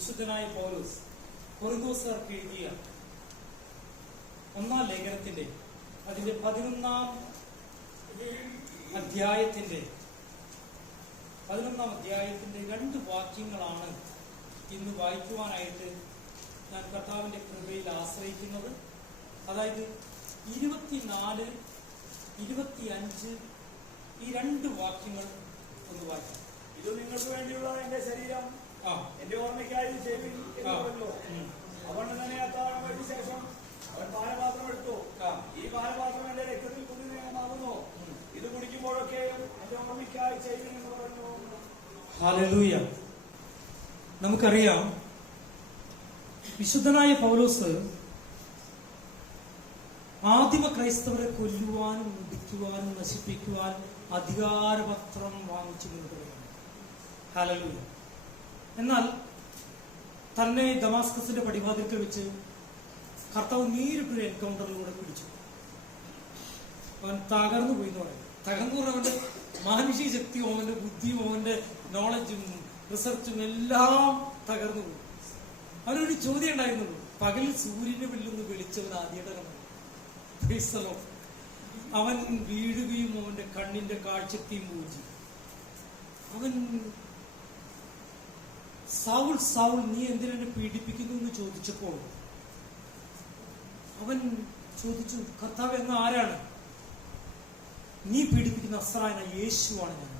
വിശുദ്ധനായ പൗലോസ് കൊറിന്തോസ്യർക്ക് എഴുതിയ 1-ാം ലേഖനത്തിന്റെ അതിന്റെ 11-ാം അധ്യായത്തിന്റെ 2 വാക്യങ്ങളാണ് ഇന്ന് വായിക്കുവാനായിട്ട് ഞാൻ കർത്താവിന്റെ കൃപയിൽ ആശ്രയിക്കുന്നത്. അതായത് 24, 25 ഈ 2 വാക്യങ്ങൾ ഒന്ന് വായിക്കാം. ഇത് നിങ്ങൾക്ക് വേണ്ടിയുള്ള എന്റെ ശരീരം എന്റെ ഓർമ്മയ്ക്കായി ചെയ്തു. അതുകൊണ്ട് തന്നെ അത്താഴം കഴിഞ്ഞ ശേഷം അവൻ പാനപാത്രം എടുത്തു. ഈ പാനപാത്രം എന്റെ രക്തത്തിൽ കുടിനീയമാകുന്നു. ഇത് കുടിക്കുമ്പോഴൊക്കെയും എന്റെ ഓർമ്മയ്ക്കായി ചെയ്യുമെന്ന് പറഞ്ഞു. ഹല്ലേലൂയ. നമുക്കറിയാം, വിശുദ്ധനായ പൗലോസ് ആദിമ ക്രൈസ്തവരെ കൊല്ലുവാനും മുടിക്കുവാനും നശിപ്പിക്കുവാനും അധികാരപത്രം വാങ്ങിച്ചു കൊണ്ടുവരികയാണ്. ഹല്ലേലൂയ. എന്നാൽ തന്നെ ദമാസ്കസിന്റെ പടിവാതിൽക്കൽ വെച്ച് കർത്താവ് നേരിട്ടൊരു എൻകൗണ്ടറിലൂടെ പിടിച്ചു. അവൻ തകർന്നു പോയി എന്ന് പറയും. തകർന്നു അവന്റെ മാനുഷിക ശക്തിയും അവന്റെ ബുദ്ധിയും അവന്റെ നോളജും റിസർച്ചും എല്ലാം തകർന്നു പോയി. അവനൊരു ചോദ്യം ഉണ്ടായിരുന്നുള്ളൂ: പകലിൽ സൂര്യന്റെ വെള്ളിന്ന് വിളിച്ചവൻ ആദ്യമായിട്ട് അവൻ വീഴുകയും അവന്റെ കണ്ണിന്റെ കാഴ്ചത്തെയും പൂജി. അവൻ സൗൾ സൗൾ നീ എന്തിനെ പീഡിപ്പിക്കുന്നു എന്ന് ചോദിച്ചപ്പോൾ അവൻ ചോദിച്ചു, കർത്താവ് എന്ന ആരാണ്? നീ പീഡിപ്പിക്കുന്ന നസ്രായനായ യേശുവാണ് ഞാൻ.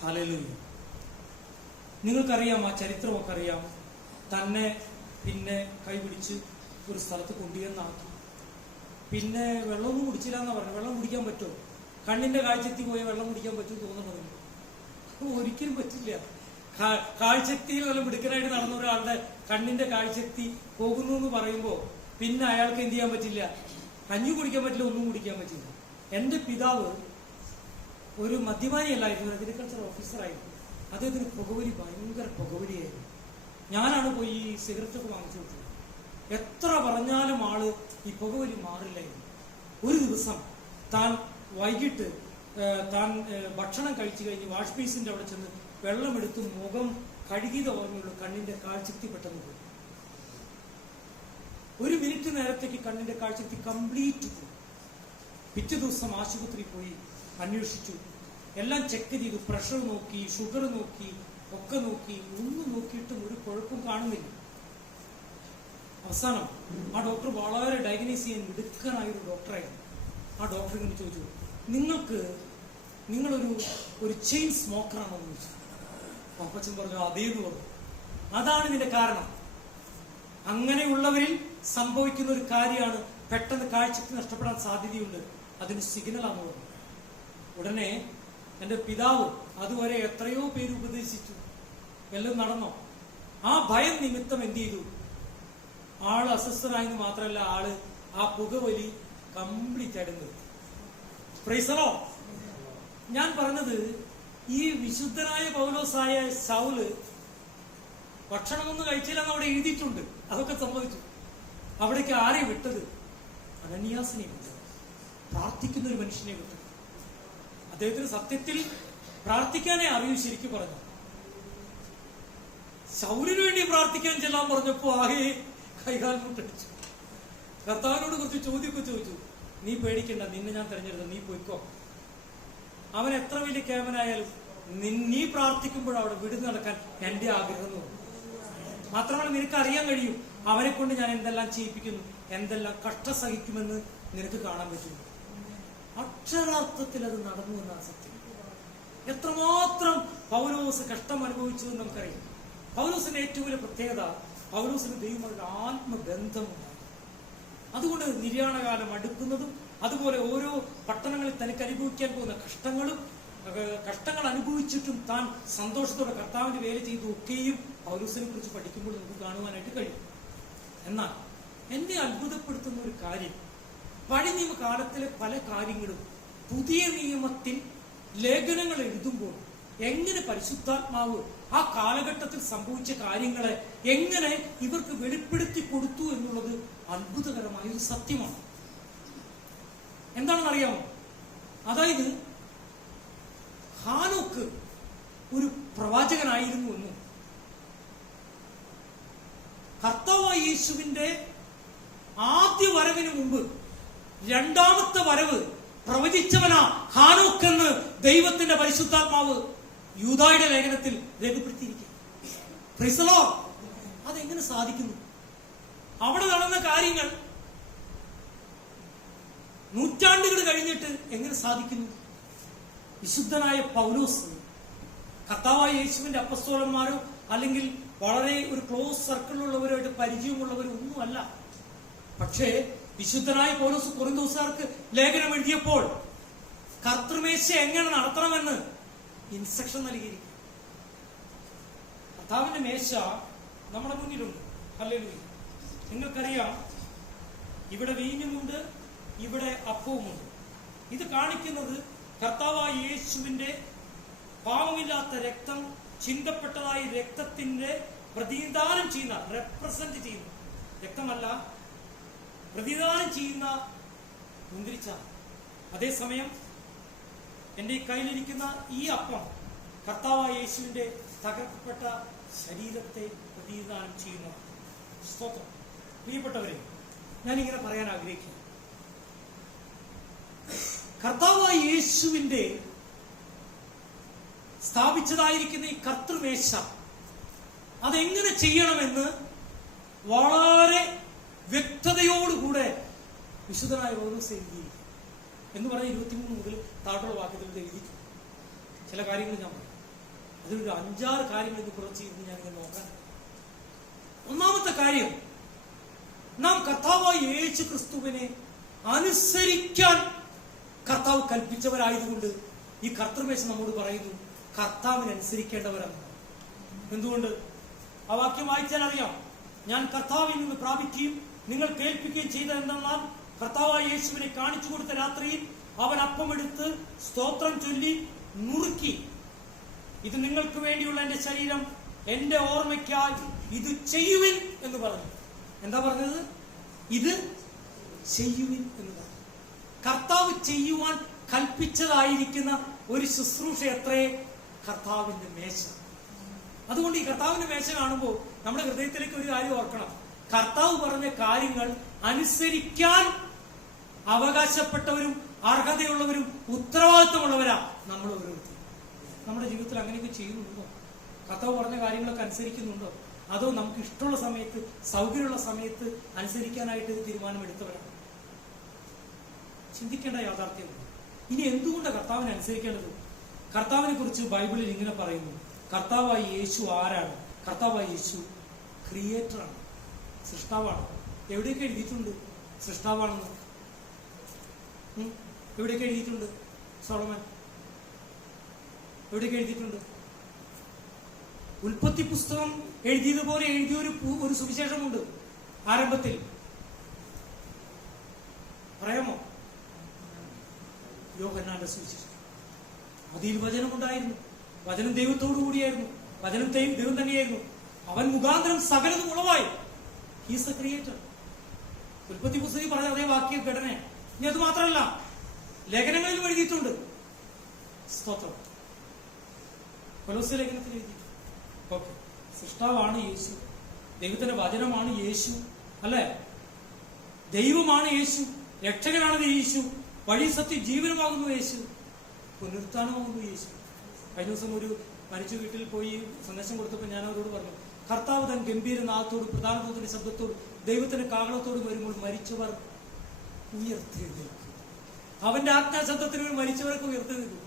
ഹല്ലേലൂയ. നിങ്ങൾക്കറിയാം, ആ ചരിത്രമൊക്കെ അറിയാം. തന്നെ പിന്നെ കൈപിടിച്ച് ഒരു സ്ഥലത്ത് കൊണ്ടുവന്നാക്കി. പിന്നെ വെള്ളമൊന്നും കുടിച്ചില്ല എന്നാ പറഞ്ഞു. വെള്ളം കുടിക്കാൻ പറ്റുമോ? കണ്ണിന്റെ കാഴ്ചത്തി പോയ വെള്ളം കുടിക്കാൻ പറ്റും തോന്നുന്നത്? ഒരിക്കലും പറ്റില്ല. കാഴ്ചക്തിയിൽ വല്ല മിടുക്കനായിട്ട് നടന്ന ഒരാളുടെ കണ്ണിന്റെ കാഴ്ചക്തി പോകുന്നു എന്ന് പറയുമ്പോ പിന്നെ അയാൾക്ക് എന്ത് ചെയ്യാൻ പറ്റില്ല? കഞ്ഞി കുടിക്കാൻ പറ്റില്ല, ഒന്നും കുടിക്കാൻ പറ്റില്ല. എന്റെ പിതാവ് ഒരു മദ്യപാനിയല്ലായിരുന്നു, അഗ്രികൾച്ചർ ഓഫീസറായിരുന്നു. അദ്ദേഹത്തിന് പുകവലി ഭയങ്കര പുകവലിയായിരുന്നു. ഞാനാണ് പോയി ഈ സിഗരറ്റൊക്കെ വാങ്ങിച്ചു കൊടുത്തത്. എത്ര പറഞ്ഞാലും ആള് ഈ പുകവലി മാറില്ലായിരുന്നു. ഒരു ദിവസം താൻ വൈകിട്ട് താൻ ഭക്ഷണം കഴിച്ചു കഴിഞ്ഞ് വാഷ് ബേസിന്റെ അവിടെ ചെന്ന് വെള്ളമെടുത്ത് മുഖം കഴുകിയത് ഓർമ്മയുള്ളൂ. കണ്ണിന്റെ കാഴ്ചക്തി പെട്ടെന്ന് പോയി. 1 മിനിറ്റ് നേരത്തേക്ക് കണ്ണിന്റെ കാഴ്ചക്തി കംപ്ലീറ്റ് പോയി. പിറ്റേ ദിവസം ആശുപത്രിയിൽ പോയി അന്വേഷിച്ചു, എല്ലാം ചെക്ക് ചെയ്തു, പ്രഷർ നോക്കി, ഷുഗർ നോക്കി, ഒക്കെ നോക്കി. ഒന്നും നോക്കിയിട്ടും ഒരു കുഴപ്പം കാണുന്നില്ല. അവസാനം ആ ഡോക്ടർ വളരെ ഡയഗ്നോസ് ചെയ്യാൻ മിടുക്കനായൊരു ഡോക്ടറായിരുന്നു. ആ ഡോക്ടർ ഇങ്ങനെ ചോദിച്ചു, നിങ്ങളൊരു ചെയിൻ സ്മോക്കറാണോ എന്ന് ചോദിച്ചു. അപ്പച്ചൻ പറഞ്ഞു, അതേന്ന് പറഞ്ഞു. അതാണ് ഇതിന്റെ കാരണം. അങ്ങനെയുള്ളവരിൽ സംഭവിക്കുന്ന ഒരു കാര്യമാണ് പെട്ടെന്ന് കാഴ്ചക്ക് നഷ്ടപ്പെടാൻ സാധ്യതയുണ്ട്. അതിന് സിഗ്നലാന്ന് പറഞ്ഞു. ഉടനെ എന്റെ പിതാവ് അതുവരെ എത്രയോ പേര് ഉപദേശിച്ചു, എല്ലാം നടന്നോ? ആ ഭയം നിമിത്തം എന്ത് ചെയ്തു? ആള് അസ്വസ്ഥനായെന്ന് മാത്രമല്ല, ആള് ആ പുകവലി കംപ്ലീറ്റ് ആയിട്ട് നിർത്തി. പ്രൈസറോ. ഞാൻ പറഞ്ഞത്, ഈ വിശുദ്ധനായ പൗലോസായ ശൗല് ഭക്ഷണമൊന്നും കഴിച്ചില്ലെന്ന് അവിടെ എഴുതിയിട്ടുണ്ട്. അതൊക്കെ സംഭവിച്ചു. അവിടേക്ക് ആരെ വിട്ടത്? അനനിയാസിനെ വിട്ടത്. പ്രാർത്ഥിക്കുന്ന ഒരു മനുഷ്യനെ വിട്ടത്. അദ്ദേഹത്തിന് സത്യത്തിൽ പ്രാർത്ഥിക്കാനേ അറിയൂ. ശരിക്കും പറഞ്ഞു, ശൗലിനു വേണ്ടി പ്രാർത്ഥിക്കാൻ ചെല്ലാൻ പറഞ്ഞപ്പോ ആകെ കൈകാൽ മുട്ടടിച്ചു. കർത്താവിനോട് കുറച്ച് ചോദ്യമൊക്കെ ചോദിച്ചു. നീ പേടിക്കണ്ട, നിന്നെ ഞാൻ തെരഞ്ഞെടുത്തു, നീ പോയിക്കോ. അവൻ എത്ര വലിയ കേമനായാലും നീ പ്രാർത്ഥിക്കുമ്പോൾ അവിടെ വിടുന്നു നടക്കാൻ എന്റെ ആഗ്രഹം എന്ന് പറഞ്ഞു. മാത്രമല്ല, നിനക്ക് അറിയാൻ കഴിയും അവനെ കൊണ്ട് ഞാൻ എന്തെല്ലാം ചെയ്യിപ്പിക്കുന്നു, എന്തെല്ലാം കഷ്ട സഹിക്കുമെന്ന് നിനക്ക് കാണാൻ പറ്റുന്നു. അക്ഷരാർത്ഥത്തിൽ അത് നടന്നു എന്നാണ് സത്യം. എത്രമാത്രം പൗലോസ് കഷ്ടം അനുഭവിച്ചു എന്ന് നമുക്കറിയാം. പൗലോസിന്റെ ഏറ്റവും വലിയ പ്രത്യേകത, പൗലോസിന് ദൈവമായിട്ട് ആത്മബന്ധമുണ്ടായി. അതുകൊണ്ട് നിര്യാണകാലം അടുക്കുന്നതും, അതുപോലെ ഓരോ പട്ടണങ്ങളിൽ തനിക്ക് അനുഭവിക്കാൻ പോകുന്ന കഷ്ടങ്ങൾ അനുഭവിച്ചിട്ടും താൻ സന്തോഷത്തോടെ കർത്താവിന്റെ വേല ചെയ്തു ഒക്കെയും പൗലോസിനെ കുറിച്ച് പഠിക്കുമ്പോൾ നമുക്ക് കാണുവാനായിട്ട് കഴിയും. എന്നാൽ എന്നെ അത്ഭുതപ്പെടുത്തുന്ന ഒരു കാര്യം, പഴയ നിയമകാലത്തിലെ പല കാര്യങ്ങളും പുതിയ നിയമത്തിൽ ലേഖനങ്ങൾ എഴുതുമ്പോൾ എങ്ങനെ പരിശുദ്ധാത്മാവ് ആ കാലഘട്ടത്തിൽ സംഭവിച്ച കാര്യങ്ങളെ എങ്ങനെ ഇവർക്ക് വെളിപ്പെടുത്തി കൊടുത്തു എന്നുള്ളത് അത്ഭുതകരമായ ഒരു സത്യമാണ്. എന്താണെന്നറിയാമോ? അതായത് ഹാനോക്ക് ഒരു പ്രവാചകനായിരുന്നു എന്നും കർത്താവായ യേശുവിന്റെ ആദ്യ വരവിന് മുമ്പ് രണ്ടാമത്തെ വരവ് പ്രവചിച്ചവനാ ഹാനോക്ക് എന്ന് ദൈവത്തിന്റെ പരിശുദ്ധാത്മാവ് യൂദായുടെ ലേഖനത്തിൽ രേഖപ്പെടുത്തിയിരിക്കുന്നു. Praise the Lord. അതെങ്ങനെ സാധിക്കുന്നു? അവിടെ നടന്ന കാര്യങ്ങൾ നൂറ്റാണ്ടുകൾ കഴിഞ്ഞിട്ട് എങ്ങനെ സാധിക്കുന്നു? വിശുദ്ധനായ പൗലോസ് കർത്താവായ യേശുവിന്റെ അപ്പസ്തോലന്മാരോ അല്ലെങ്കിൽ വളരെ ഒരു ക്ലോസ് സർക്കിളിലുള്ളവരുമായിട്ട് പരിചയമുള്ളവരോ ഒന്നുമല്ല. പക്ഷേ വിശുദ്ധനായ പൗലോസ് കൊരിന്തോസുകാർക്ക് ലേഖനം എഴുതിയപ്പോൾ കർത്തൃമേശ എങ്ങനെ നടത്തണമെന്ന് ഇൻസ്ട്രക്ഷൻ നൽകിയിരിക്കും. കർത്താവിന്റെ മേശ നമ്മുടെ മുന്നിലുണ്ട്. ഹല്ലേലൂയ. നിങ്ങൾക്കറിയാം, ഇവിടെ വീഞ്ഞുമുണ്ട്, ഇവിടെ അപ്പവുമുണ്ട്. ഇത് കാണിക്കുന്നത് കർത്താവായ യേശുവിന്റെ പാവമില്ലാത്ത രക്തം ചിന്തപ്പെട്ടതായ രക്തത്തിന്റെ പ്രതിനിധാനം ചെയ്യുന്ന, റെപ്രസെന്റ് ചെയ്യുന്ന, രക്തമല്ല പ്രതിനിധാനം ചെയ്യുന്ന മുന്തിരിച്ച. അതേസമയം എന്റെ ഈ കയ്യിലിരിക്കുന്ന ഈ അപ്പം കർത്താവായ യേശുവിന്റെ തകർക്കപ്പെട്ട ശരീരത്തെ പ്രതിനിധാനം ചെയ്യുന്ന സ്തോത്രം. പ്രിയപ്പെട്ടവരെ, ഞാനിങ്ങനെ പറയാൻ ആഗ്രഹിക്കുന്നു, കർത്താവായ യേശുവിന്റെ സ്ഥാപിച്ചതായിരിക്കുന്ന ഈ കർത്തൃമേശ അതെങ്ങനെ ചെയ്യണമെന്ന് വളരെ വ്യക്തതയോടുകൂടെ വിശുദ്ധനായ പൗലോസ് എഴുതിയിരിക്കും. എന്ന് പറഞ്ഞ 23 മുതൽ താഴെയുള്ള വാക്യത്തിൽ എഴുതിയിട്ടുണ്ട്. ചില കാര്യങ്ങൾ ഞാൻ പറയും. അതിലൊരു 5-6 കാര്യങ്ങൾ ഇത് കുറച്ച് ഇരുന്ന് ഞാനിങ്ങനെ നോക്കാൻ. ഒന്നാമത്തെ കാര്യം, നാം കർത്താവായ യേശു ക്രിസ്തുവിനെ അനുസരിക്കാൻ കർത്താവ് കൽപ്പിച്ചവരായതുകൊണ്ട് ഈ കർത്തൃമേശ നമ്മോട് പറയുന്നു കർത്താവിനെ അനുസരിക്കേണ്ടവരാണ്. എന്തുകൊണ്ട്? ആ വാക്യം വായിച്ചാൽ അറിയാം. ഞാൻ കർത്താവിൽ നിന്ന് പ്രാപിക്കുകയും നിങ്ങൾ കേൾപ്പിക്കുകയും ചെയ്തതെന്നാൽ കർത്താവായ യേശുവിനെ കാണിച്ചു കൊടുത്ത രാത്രിയിൽ അവൻ അപ്പമെടുത്ത് സ്തോത്രം ചൊല്ലി നുറുക്കി, ഇത് നിങ്ങൾക്ക് വേണ്ടിയുള്ള എന്റെ ശരീരം, എന്റെ ഓർമ്മയ്ക്കായി ഇത് ചെയ്യുവിൻ എന്ന് പറഞ്ഞു. എന്താ പറഞ്ഞത്? ഇത് ചെയ്യുവിൻ എന്ന് പറഞ്ഞു. കർത്താവ് ചെയ്യുവാൻ കൽപ്പിച്ചതായിരിക്കുന്ന ഒരു ശുശ്രൂഷ എത്രേ കർത്താവിന്റെ മേശ. അതുകൊണ്ട് ഈ കർത്താവിന്റെ മേശ കാണുമ്പോൾ നമ്മുടെ ഹൃദയത്തിലേക്ക് ഒരു കാര്യം ഓർക്കണം. കർത്താവ് പറഞ്ഞ കാര്യങ്ങൾ അനുസരിക്കാൻ അവകാശപ്പെട്ടവരും അർഹതയുള്ളവരും ഉത്തരവാദിത്വമുള്ളവരാ നമ്മൾ ഓരോരുത്തരും. നമ്മുടെ ജീവിതത്തിൽ അങ്ങനെയൊക്കെ ചെയ്യുന്നുണ്ടോ? കർത്താവ് പറഞ്ഞ കാര്യങ്ങളൊക്കെ അനുസരിക്കുന്നുണ്ടോ? അതോ നമുക്ക് ഇഷ്ടമുള്ള സമയത്ത്, സൗകര്യമുള്ള സമയത്ത് അനുസരിക്കാനായിട്ട് തീരുമാനമെടുത്തവരാണ്? ചിന്തിക്കേണ്ട യാഥാർത്ഥ്യം. ഇനി എന്തുകൊണ്ടാണ് കർത്താവിനെ അനുസരിക്കേണ്ടത്? കർത്താവിനെ കുറിച്ച് ബൈബിളിൽ ഇങ്ങനെ പറയുന്നു. കർത്താവായ യേശു ആരാണ്? കർത്താവായ യേശു ക്രിയേറ്ററാണ്, സൃഷ്ടാവാണ്. എവിടെയൊക്കെ എഴുതിയിട്ടുണ്ട് സൃഷ്ടാവാണെന്ന്? എവിടെയൊക്കെ എഴുതിയിട്ടുണ്ട്? സോളമൻ എവിടെയൊക്കെ എഴുതിയിട്ടുണ്ട്? ഉൽപ്പത്തി പുസ്തകം എഴുതിയതുപോലെ എഴുതിയ ഒരു സുവിശേഷമുണ്ട് ആരംഭത്തിൽ. പറയാമോ? യോഹന്നാന്റെ സുവിശേഷം. അതിൽ വചനമുണ്ടായിരുന്നു, വചനം ദൈവത്തോടു കൂടിയായിരുന്നു, വചനം ദൈവം തന്നെയായിരുന്നു, അവൻ മുഖാന്തരം സകലതും ഉളവായി. He's A creator. ഉൽപ്പത്തി പുസ്തകം പറഞ്ഞ അതേ വാക്യ ഘടന. ഇനി അത് മാത്രമല്ല, ലേഖനങ്ങളിലും എഴുതിയിട്ടുണ്ട്. സ്തോത്രം. കൊലോസ്യ ലേഖനത്തിൽ എഴുതിയിട്ടുണ്ട്. ഓക്കെ, സൃഷ്ടാവാണ് യേശു, ദൈവത്തിന്റെ വചനമാണ് യേശു, അല്ലെ? ദൈവമാണ് യേശു, രക്ഷകനാണ് യേശു, വഴി സത്യം ജീവനുമാകുന്നു യേശു, പുനരുത്ഥാനമാകുന്നു യേശു. കഴിഞ്ഞ ദിവസം ഒരു മരിച്ച വീട്ടിൽ പോയി സന്ദേശം കൊടുത്തപ്പോൾ ഞാൻ അവരോട് പറഞ്ഞു, കർത്താവ് തൻ ഗംഭീര നാഥത്തോട് പ്രധാന ദൂതന്റെ ശബ്ദത്തോട് ദൈവത്തിന്റെ കാഹളത്തോട് വരുമ്പോൾ മരിച്ചവർ ഉയർത്തെഴുന്നേൽക്കും. അവന്റെ ആജ്ഞാശബ്ദത്തിന് വേണ്ടി മരിച്ചവരൊക്കെ ഉയർത്തെഴുന്നേൽക്കും.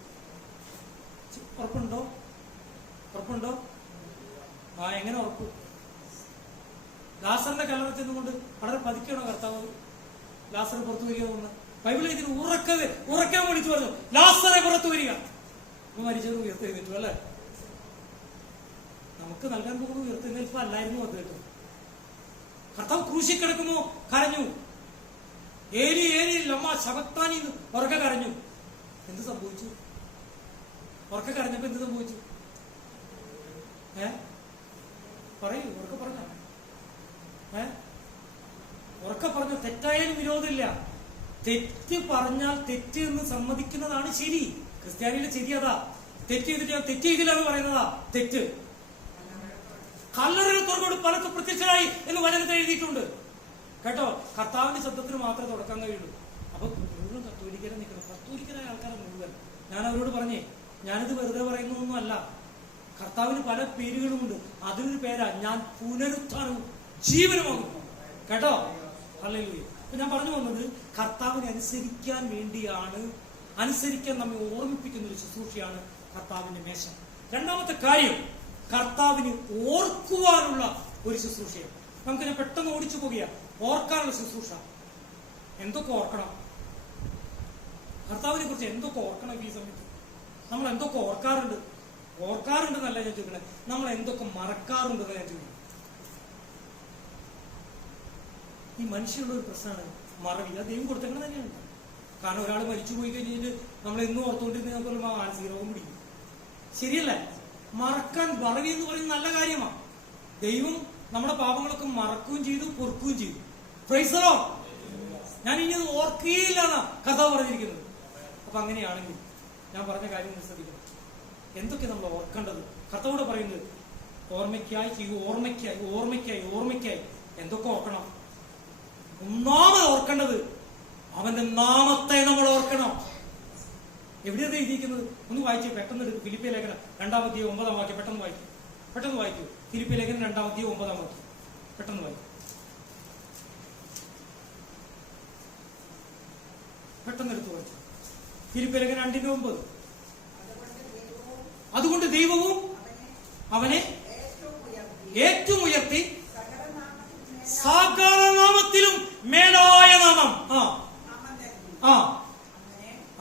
ഉറപ്പുണ്ടോ? ഉറപ്പുണ്ടോ? എങ്ങനെ ഉറപ്പ്? ലാസറിന്റെ കല്ലറ ചെന്നുകൊണ്ട് വളരെ പതുക്കെയാണോ കർത്താവ് ലാസറെ പുറത്തു വരിക എന്ന് ബൈബിളിൽ ഇതിന് ഉറക്കാൻ വിളിച്ചു പറഞ്ഞു, ലാസറെ പുറത്തു വരിക. അപ്പൊ മരിച്ചവർ ഉയർത്തെഴുന്നേറ്റു, അല്ലെ? നമുക്ക് നൽകാൻ പോകുന്ന ഉയർത്തെഴുന്നേൽപ്പ് അല്ലായിരുന്നു അത് കേട്ടോ. കർത്താവ് ക്രൂശിൽ കിടക്കുമോ കരഞ്ഞു, ഏലി ഏലി ലമ്മ ശബക്താനി ഉറക്കെ കരഞ്ഞു. എന്ത് സംഭവിച്ചു? ഉറക്കെ കരഞ്ഞപ്പോ എന്ത് സംഭവിച്ചു? പറയൂ, ഉറക്കെ പറഞ്ഞ. ഉറക്കെ പറഞ്ഞു. തെറ്റായാലും വിരോധമില്ല. തെറ്റ് പറഞ്ഞാൽ തെറ്റ് എന്ന് സമ്മതിക്കുന്നതാണ് ശരി. ക്രിസ്ത്യാനിയുടെ ശരി അതാ. തെറ്റ് ചെയ്തിട്ട് ഞാൻ തെറ്റ് ചെയ്തില്ല എന്ന് പറയുന്നതാ തെറ്റ്. കല്ലറകൾ തുറന്നോട് പലർക്കും പ്രത്യക്ഷരായി എന്ന് വചനത്തിൽ എഴുതിയിട്ടുണ്ട്. കേട്ടോ, കർത്താവിന്റെ ശബ്ദത്തിന് മാത്രമേ തുടക്കാൻ കഴിയുള്ളൂ. അപ്പൊ മുഴുവൻ കത്തോലിക്കരെ നിൽക്കണം, കത്തോലിക്കരായ ആൾക്കാരെ മുഴുവൻ. ഞാൻ അവരോട് പറഞ്ഞേ, ഞാനിത് വെറുതെ പറയുന്നൊന്നും അല്ല. കർത്താവിന് പല പേരുകളുമുണ്ട്. അതിനൊരു പേരാ ഞാൻ പുനരുത്ഥാനവും ജീവനുമാകുന്നു. കേട്ടോ, ഹല്ലേലൂയ. അപ്പൊ ഞാൻ പറഞ്ഞു വന്നത് കർത്താവിനെ അനുസരിക്കാൻ വേണ്ടിയാണ്, അനുസരിക്കാൻ നമ്മെ ഓർമ്മിപ്പിക്കുന്ന ഒരു ശുശ്രൂഷയാണ് കർത്താവിന്റെ മേശ. രണ്ടാമത്തെ കാര്യം, കർത്താവിന് ഓർക്കുവാനുള്ള ഒരു ശുശ്രൂഷയാണ്. നമുക്ക് ഞാൻ പെട്ടെന്ന് ഓടിച്ചു പോകുകയാണ്. ഓർക്കാനുള്ള ശുശ്രൂഷ. എന്തൊക്കെ ഓർക്കണം? കർത്താവിനെ കുറിച്ച് എന്തൊക്കെ ഓർക്കണം ഈ സമയത്ത്? നമ്മൾ എന്തൊക്കെ ഓർക്കാറുണ്ടെന്നല്ല ഞാൻ ചോദിക്കണേ, നമ്മൾ എന്തൊക്കെ മറക്കാറുണ്ടെന്ന് ഞാൻ ചോദിക്കുന്നത്. ഈ മനുഷ്യരുടെ ഒരു പ്രശ്നമാണ് മറവി. അത് ദൈവം കൊടുത്തേക്കുന്നത് തന്നെയാണ്. കാരണം ഒരാൾ മരിച്ചു പോയി കഴിഞ്ഞിട്ട് നമ്മൾ എന്നും ഓർത്തുകൊണ്ടിരുന്ന നമുക്ക് മാനസിക രോഗം പിടിക്കും. ശരിയല്ലേ? മറക്കാൻ, മറവി എന്ന് പറയുന്നത് നല്ല കാര്യമാണ്. ദൈവം നമ്മുടെ പാപങ്ങളൊക്കെ മറക്കുകയും ചെയ്തു, പൊറുക്കുകയും ചെയ്തു. Praise the Lord. ഞാൻ ഇനി അത് ഓർക്കുകയില്ലെന്നാ കർത്താവ് പറഞ്ഞിരിക്കുന്നത്. അപ്പൊ അങ്ങനെയാണെങ്കിൽ ഞാൻ പറഞ്ഞ കാര്യം ശ്രദ്ധിക്കണം. എന്തൊക്കെ നമ്മൾ ഓർക്കേണ്ടത്? കർത്താവോട് പറയുന്നത് ഓർമ്മയ്ക്കായി എന്തൊക്കെ ഓർക്കണം? ഒന്നാമത് ഓർക്കേണ്ടത് അവന്റെ നാമത്തെ നമ്മൾ ഓർക്കണം. എവിടെയാണ് എഴുതിയിരിക്കുന്നത്? ഒന്ന് വായിച്ചു, പെട്ടെന്ന് എടുക്കും. ഫിലിപ്പിയ ലേഖനം 2-ാം അധ്യായം 9-ാം വാക്യം. പെട്ടെന്ന് വായിക്കൂ. ഫിലിപ്പിയ ലേഖനം 2-ാം അധ്യായം 9-ാം വാക്യം. പെട്ടെന്ന് വായിക്കും. പെട്ടെന്ന് എടുത്തു വായിച്ചു. ഫിലിപ്പിയ ലേഖനം 2:9. അതുകൊണ്ട് ദൈവവും അവനെ ഏറ്റവും ഉയർത്തി സകല നാമത്തിലും മേലായ നാമം.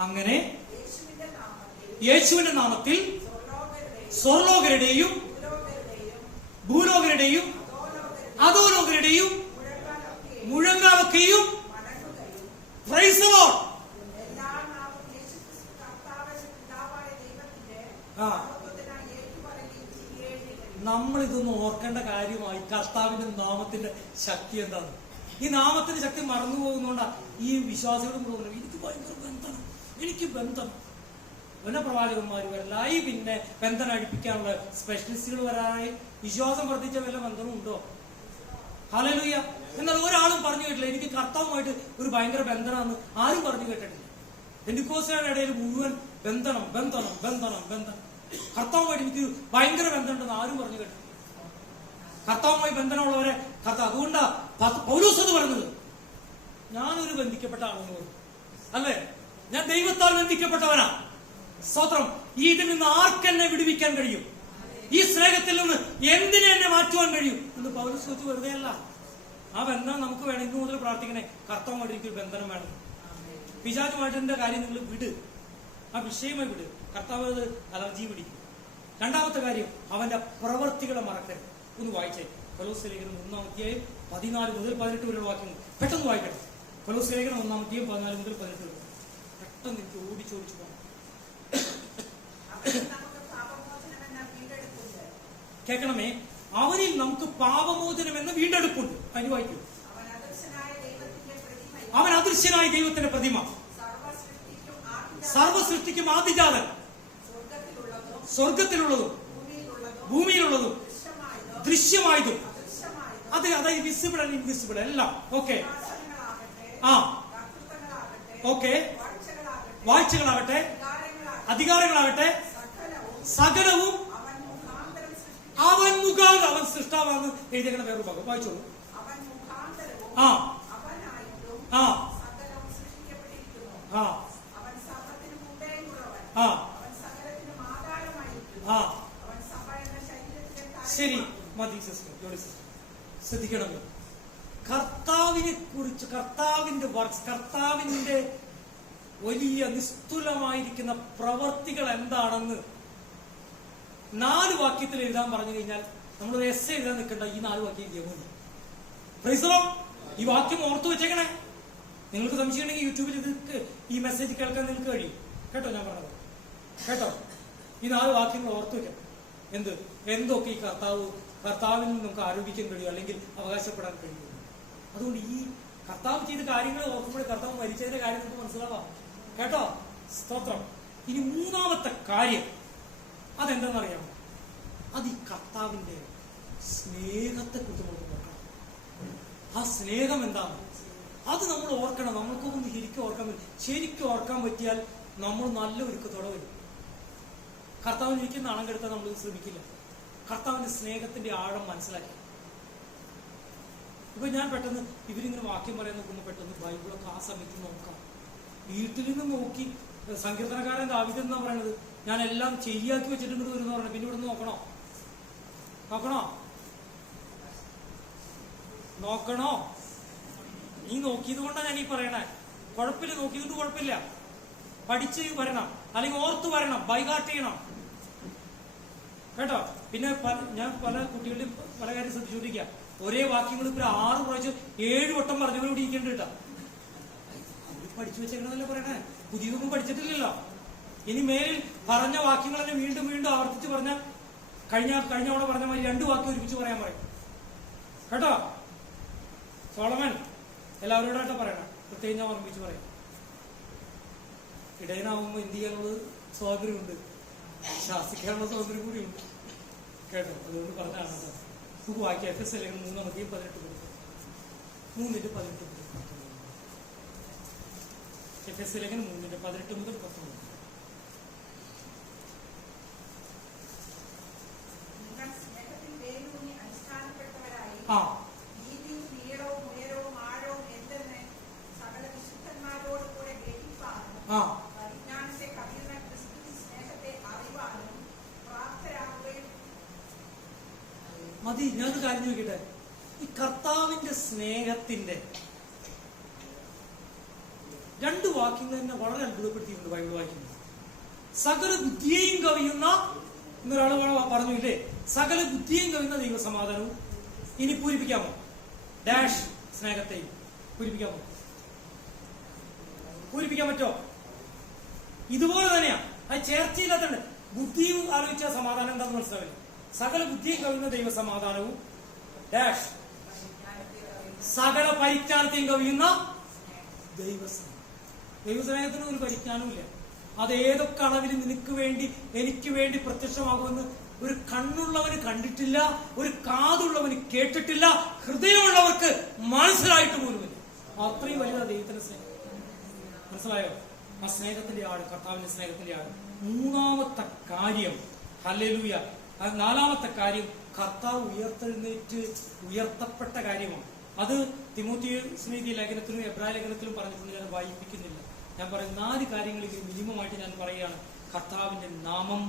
അങ്ങനെ യേശുവിന്റെ നാമത്തിൽ സ്വർലോകരുടെയും ഭൂലോകരുടെയും അധോലോകരുടെയും മുഴങ്ങാവൊക്കെയും പ്രൈസ് ദി ലോർഡ്. നമ്മൾ ഇതൊന്നും ഓർക്കേണ്ട കാര്യമായി. കർത്താവിന്റെ നാമത്തിന്റെ ശക്തി എന്താണ്? ഈ നാമത്തിന്റെ ശക്തി മറന്നു പോകുന്നോണ്ടാ ഈ വിശ്വാസികളും പ്രോഗ്രാം. എനിക്ക് ഭയങ്കര ബന്ധനം, എനിക്ക് ബന്ധം. പ്രവാചകന്മാര് വരലായി, പിന്നെ ബന്ധനം അഴിപ്പിക്കാനുള്ള സ്പെഷ്യലിസ്റ്റുകൾ വരാനായി. വിശ്വാസം വർദ്ധിച്ച വല്ല ബന്ധനം ഉണ്ടോ? ഹല്ലേലൂയ. എന്നാൽ ഒരാളും പറഞ്ഞു കേട്ടില്ല എനിക്ക് കർത്താവുമായിട്ട് ഒരു ഭയങ്കര ബന്ധനമാണെന്ന് ആരും പറഞ്ഞു കേട്ടിട്ടില്ല. പെന്തിക്കോസ്തുകാരുടെ ഇടയിൽ മുഴുവൻ ബന്ധനം. കർത്താവുമായിട്ട് എനിക്ക് ഭയങ്കര ബന്ധമുണ്ടെന്ന് ആരും പറഞ്ഞു കേട്ടില്ല. കർത്താവുമായി ബന്ധനമുള്ളവരെ അതുകൊണ്ടാ പൗലോസ് അത് പറഞ്ഞത്. ഞാനൊരു ബന്ധിക്കപ്പെട്ട ആളെന്ന് പറഞ്ഞു. അല്ലേ? ഞാൻ ദൈവത്താൽ ബന്ധിക്കപ്പെട്ടവനാ. സ്തോത്രം. ഇതിൽ നിന്ന് ആർക്കെന്നെ വിടുവിക്കാൻ കഴിയും? ഈ സ്നേഹത്തിൽ നിന്ന് എന്തിനെ എന്നെ മാറ്റുവാൻ കഴിയും എന്ന് പൗലോസ് ചോദിച്ചു. വെറുതെ അല്ല. ആ ബന്ധം നമുക്ക് വേണം. ഇന്നു മുതൽ പ്രാർത്ഥിക്കണേ, കർത്താവുമായിട്ട് എനിക്കൊരു ബന്ധനം വേണം. പിശാചുമായിട്ടിന്റെ കാര്യം നിങ്ങൾ വിട്, ആ വിഷയമായി വിട്. കർത്താവ് അത് അലർജി പിടിക്കും. രണ്ടാമത്തെ കാര്യം, അവന്റെ പ്രവർത്തികളെ മറക്കരുത്. ഒന്ന് വായിച്ചേ. കൊലോസ്യ ലേഖനം 1-ാം അധ്യായം 14 മുതൽ 18 വരെയുള്ള വാക്യങ്ങൾ പെട്ടെന്ന് വായിക്കട്ടെ. കൊലോസ്യ ലേഖനം 1-ാം അധ്യായം 14 മുതൽ 18 വരെ. പെട്ടെന്ന് എനിക്ക് ഓടിച്ചോടിച്ചു പോകണം. കേൾക്കണമേ. അവനിൽ നമുക്ക് പാപമോചനം എന്ന വീണ്ടെടുപ്പുണ്ട്. അതിന് വായിക്കൂ. അവൻ അദൃശ്യനായ ദൈവത്തിന്റെ പ്രതിമ, സർവസൃഷ്ടിക്കും ആദിജാതൻ, സ്വർഗത്തിലുള്ളതും ഭൂമിയിലുള്ളതും ദൃശ്യമായതും. അതായത് വിസിബിൾ ആൻഡ് ഇൻവിസിബിൾ എല്ലാം. ഓക്കെ. ഓക്കെ. വാഴ്ചകളാകട്ടെ, അധികാരങ്ങളാകട്ടെ, സകലവും അവൻ മുഖാന്തരം. അവൻ സൃഷ്ടാവാന്ന് എഴുതിയേക്കണ വേറൊരു ഭാഗം വായിച്ചോളൂ. ശരി, മതി സിസ്റ്റർ. ശ്രദ്ധിക്കണം. കർത്താവിനെ കുറിച്ച്, കർത്താവിന്റെ വർക്ക്സ്, കർത്താവിന്റെ വലിയ നിസ്തുലമായിരിക്കുന്ന പ്രവർത്തികൾ എന്താണെന്ന് 4 വാക്യത്തിൽ എഴുതാൻ പറഞ്ഞു കഴിഞ്ഞാൽ നമ്മളൊരു എസ് എഴുതാൻ നിൽക്കണ്ട. ഈ 4 വാക്യം എഴുതിയാൽ മതി. Praise the Lord. ഈ വാക്യം ഓർത്തു വെച്ചേക്കണേ. നിങ്ങൾക്ക് സംശയം ഉണ്ടെങ്കിൽ യൂട്യൂബിൽ ഇത് ഈ മെസ്സേജ് കേൾക്കാൻ നിങ്ങൾക്ക് കഴിയും. കേട്ടോ ഞാൻ പറഞ്ഞത്? കേട്ടോ? ഈ 4 വാക്യങ്ങൾ ഓർത്തു വെക്കണം. എന്തൊക്കെ ഈ കർത്താവിൽ നിന്ന് നമുക്ക് ആരോപിക്കാൻ കഴിയും, അല്ലെങ്കിൽ അവകാശപ്പെടാൻ കഴിയും. അതുകൊണ്ട് ഈ കർത്താവ് ചെയ്ത കാര്യങ്ങൾ ഓർക്കുമ്പോൾ കർത്താവ് മരിച്ചതിന്റെ കാര്യം നമുക്ക് മനസ്സിലാവാം. കേട്ടോ? സ്തോത്രം. ഇനി 3-ാമത്തെ കാര്യം അതെന്താണെന്നറിയാമോ? അത് ഈ കർത്താവിന്റെ സ്നേഹത്തെ കുറിച്ച് നമ്മൾ നോക്കണം. ആ സ്നേഹം എന്താണ്? അത് നമ്മൾ ഓർക്കണം. നമ്മൾക്കൊന്നും ശരിക്കും ഓർക്കാൻ പറ്റിയാൽ നമ്മൾ നല്ല ഒരുക്കത്തോടെ വരും. കർത്താവിന് എനിക്ക് നാണം കെടുത്താൻ നമ്മൾ ശ്രമിക്കില്ല. കർത്താവിന്റെ സ്നേഹത്തിന്റെ ആഴം മനസ്സിലാക്കി. ഇപ്പൊ ഞാൻ പെട്ടെന്ന് ഇവരിങ്ങനെ വാക്യം പറയാൻ നോക്കുമ്പോൾ പെട്ടെന്ന് ബൈബിളൊക്കെ ആ സമയത്ത് നോക്കാം. വീട്ടിൽ നിന്ന് നോക്കി സങ്കീർത്തനക്കാരൻ ദാവീദ് എന്നാ പറയണത്, ഞാൻ എല്ലാം ശരിയാക്കി വെച്ചിട്ട് ഇങ്ങോട്ട് വരുന്ന പറഞ്ഞത്. പിന്നെ ഇവിടെ നോക്കണോ? നീ നോക്കിയത് കൊണ്ടാണ് ഞാൻ ഈ പറയണേ. കുഴപ്പമില്ല, നോക്കിയത് കുഴപ്പമില്ല. പഠിച്ച് വരണം, അല്ലെങ്കിൽ ഓർത്ത് വരണം, ബൈഹാർട്ട് ചെയ്യണം കേട്ടോ. പിന്നെ ഞാൻ പല കുട്ടികളുടെയും പല കാര്യം ശ്രദ്ധിച്ചുകൊണ്ടിരിക്കുക. ഒരേ വാക്യങ്ങൾ ഇപ്പൊ 6 പ്രാവശ്യം 7 വട്ടം പറഞ്ഞവരോട് ഇരിക്കേണ്ട കേട്ടോ. അവര് പഠിച്ചു വെച്ചേക്കണതല്ലേ പറയണേ, പുതിയതൊന്നും പഠിച്ചിട്ടില്ലല്ലോ. ഇനി മേലിൽ പറഞ്ഞ വാക്യങ്ങളെന്നെ വീണ്ടും വീണ്ടും ആവർത്തിച്ച് പറഞ്ഞാൽ കഴിഞ്ഞ തവണ പറഞ്ഞ മാതിരി 2 വാക്യം ഒരുമിച്ച് പറയാൻ പറയും കേട്ടോ. സോളമൻ എല്ലാവരോടായിട്ട് പറയണം, പ്രത്യേകം ഞാൻ ഓർമ്മിച്ച് പറയാം. ഇടയനാവുമ്പോൾ എന്ത് ചെയ്യാനുള്ളത് സ്വാതന്ത്ര്യമുണ്ട്, ശാസിക്കാനുള്ള സ്വാതന്ത്ര്യം കൂടിയുണ്ട് കേട്ടോ. അതുകൊണ്ട് പറഞ്ഞാണ് നമുക്ക് വായിക്കാം. FS 3:18 FS 3:18-19. മതി, ഞാനൊരു കാര്യം ചോദിക്കട്ടെ. ഈ കർത്താവിന്റെ സ്നേഹത്തിന്റെ 2 വാക്യങ്ങൾ തന്നെ വളരെ അത്ഭുതപ്പെടുത്തിയിട്ടുണ്ട് ബൈബിൾ വായിക്കുന്നത്. സകല ബുദ്ധിയെയും കവിയുന്ന എന്നൊരാൾ പറഞ്ഞു ഇല്ലേ, സകല ബുദ്ധിയെയും കവിയുന്ന ദൈവസമാധാനവും. ഇനി പൂരിപ്പിക്കാമോ? ഡാഷ് സ്നേഹത്തെയും പൂരിപ്പിക്കാമോ? പൂരിപ്പിക്കാൻ പറ്റോ? ഇതുപോലെ തന്നെയാ. അത് ചേർച്ചയില്ലാത്തണ്ട്. ബുദ്ധിയും ആലോചിച്ച സമാധാനം എന്താണെന്ന് മനസ്സിലാവില്ല. സകല ബുദ്ധിയും കവിയുന്ന ദൈവസമാധാനവും ഡാഷ് സകല പരിജ്ഞാനത്തെയും കവിയുന്ന ദൈവസ്നേഹത്തിന് ഒരു പരിജ്ഞാനമില്ല. അത് ഏതൊക്കെ അളവിൽ നിനക്ക് വേണ്ടി എനിക്ക് വേണ്ടി പ്രത്യക്ഷമാകുമെന്ന് ഒരു കണ്ണുള്ളവന് കണ്ടിട്ടില്ല, ഒരു കാതുള്ളവന് കേട്ടിട്ടില്ല, ഹൃദയമുള്ളവർക്ക് മനസ്സിലായിട്ട് പോലുമില്ല. അത്രയും വലുതാ ദൈവത്തിന്റെ സ്നേഹം. മനസ്സിലായോ? ആ സ്നേഹത്തിന്റെ ആട്, കർത്താവിന്റെ സ്നേഹത്തിന്റെ ആട്. 3-ാമത്തെ കാര്യം, ഹല്ലേലൂയ. 4-ാമത്തെ കാര്യം, കർത്താവ് ഉയർത്തപ്പെട്ട കാര്യമാണ്. അത് തിമോഥെയോസിന്റെ ലേഖനത്തിലും എബ്രായ ലേഖനത്തിലും പറഞ്ഞിട്ടുണ്ട്. ഞാൻ വായിപ്പിക്കുന്നില്ല. ഞാൻ പറയും 4 കാര്യങ്ങളിൽ മിനിമമായിട്ട് ഞാൻ പറയുകയാണ്. കർത്താവിന്റെ നാമം,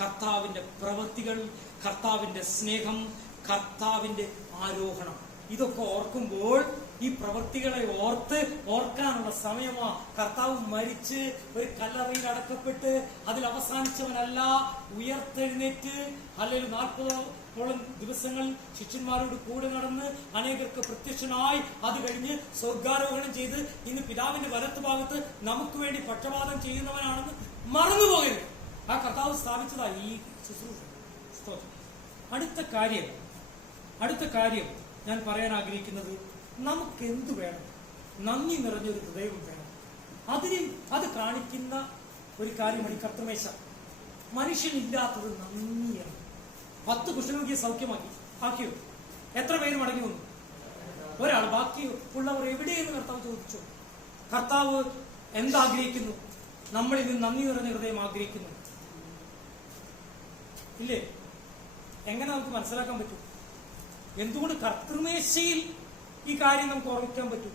കർത്താവിന്റെ പ്രവൃത്തികൾ, കർത്താവിന്റെ സ്നേഹം, കർത്താവിന്റെ ആരോഹണം. ഇതൊക്കെ ഓർക്കുമ്പോൾ ഈ പ്രവൃത്തികളെ ഓർക്കാനുള്ള സമയമാ. കർത്താവ് മരിച്ച് ഒരു കല്ലറയിൽ അടക്കപ്പെട്ട് അതിൽ അവസാനിച്ചവനല്ല, ഉയർത്തെഴുന്നേറ്റ് അല്ലെങ്കിൽ 40ഓളം ദിവസങ്ങൾ ശിഷ്യന്മാരോട് കൂടെ നടന്ന് അനേകർക്ക് പ്രത്യക്ഷനായി അത് കഴിഞ്ഞ് സ്വർഗാരോഹണം ചെയ്ത് ഇന്ന് പിതാവിന്റെ വലത്ത് ഭാഗത്ത് നമുക്ക് വേണ്ടി പക്ഷപാതം ചെയ്യുന്നവനാണെന്ന് മറന്നുപോകരുത്. ആ കർത്താവ് സ്ഥാപിച്ചതാ ഈ ശുശ്രൂഷ. അടുത്ത കാര്യം ഞാൻ പറയാൻ ആഗ്രഹിക്കുന്നത്, നമുക്ക് എന്തു വേണം? നന്ദി നിറഞ്ഞൊരു ഹൃദയം വേണം. അത് കാണിക്കുന്ന ഒരു കാര്യമാണ് ഈ കർത്തമേശ. മനുഷ്യനില്ലാത്തത് നന്ദിയാണ്. 10 കുഷ്ഠരോഗിയെ ആക്കിയോ? എത്ര പേര് മടങ്ങി വന്നു? ഒരാൾ. ബാക്കി ഉള്ളവർ എവിടെയെന്ന് കർത്താവ് ചോദിച്ചു. കർത്താവ് എന്താഗ്രഹിക്കുന്നു? നമ്മളിൽ നിന്ന് നന്ദി നിറഞ്ഞ ഹൃദയം ആഗ്രഹിക്കുന്നു. ഇല്ലേ? എങ്ങനെ നമുക്ക് മനസ്സിലാക്കാൻ പറ്റും? എന്തുകൊണ്ട് കർത്തൃമേശയിൽ ഈ കാര്യം നമുക്ക് ഓർമ്മിക്കാൻ പറ്റും?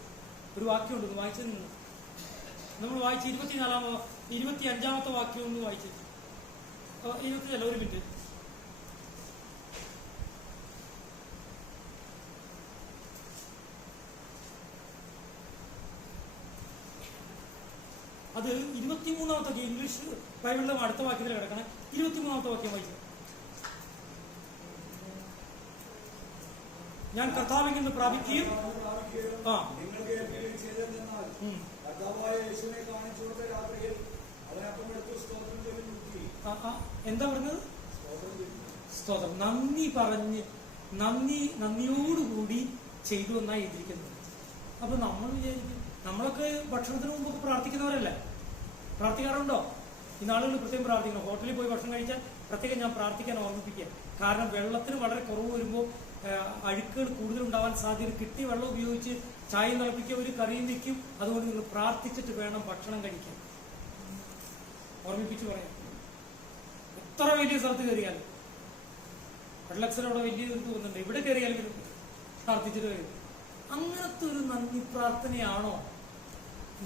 ഒരു വാക്യമുണ്ട്, വായിച്ചു നിന്ന് നമ്മൾ വായിച്ച് 25-ാമത്തെ വാക്യം ഒന്ന് വായിച്ചു. 25 ഒരു മിനിറ്റ്. അത് 23-ാമത്തെ വാക്യം. ഇംഗ്ലീഷ് ബൈബിളിലെ അടുത്ത വാക്യത്തിൽ കിടക്കണം. 23-ാമത്തെ വാക്യം വായിച്ചു. ഞാൻ കർത്താവിൽ നിന്ന് പ്രാപിക്കുകയും എന്താ പറഞ്ഞത്? സ്തോത്രം. നന്ദിയോടുകൂടി ചെയ്തു എന്നാണ് എഴുതിയിരിക്കുന്നത്. അപ്പൊ നമ്മൾ വിചാരിക്കും, നമ്മളൊക്കെ ഭക്ഷണത്തിന് മുമ്പൊക്കെ പ്രാർത്ഥിക്കുന്നവരല്ലേ? പ്രാർത്ഥിക്കാറുണ്ടോ? ഈ നാളുകളിൽ പ്രത്യേകം പ്രാർത്ഥിക്കണം. ഹോട്ടലിൽ പോയി ഭക്ഷണം കഴിച്ചാൽ പ്രത്യേകം ഞാൻ പ്രാർത്ഥിക്കാൻ ഓർമ്മിപ്പിക്കുക. കാരണം വെള്ളത്തിന് വളരെ കുറവ് വരുമ്പോൾ അഴുക്കുകൾ കൂടുതലുണ്ടാവാൻ സാധ്യത. കിട്ടിയ വെള്ളം ഉപയോഗിച്ച് ചായ തിളപ്പിക്കുക, ഒരു കറിയും വയ്ക്കും. അതുകൊണ്ട് നിങ്ങൾ പ്രാർത്ഥിച്ചിട്ട് വേണം ഭക്ഷണം കഴിക്കാൻ. ഓർമ്മിപ്പിച്ച് പറയാം. എത്ര വലിയ സ്ഥലത്ത് കയറിയാലും, വെള്ളക്സിലവിടെ വലിയ ഒരു തോന്നുന്നുണ്ട്, ഇവിടെ കയറിയാലും പ്രാർത്ഥിച്ചിട്ട് വരും. അങ്ങനത്തെ ഒരു നന്ദി പ്രാർത്ഥനയാണോ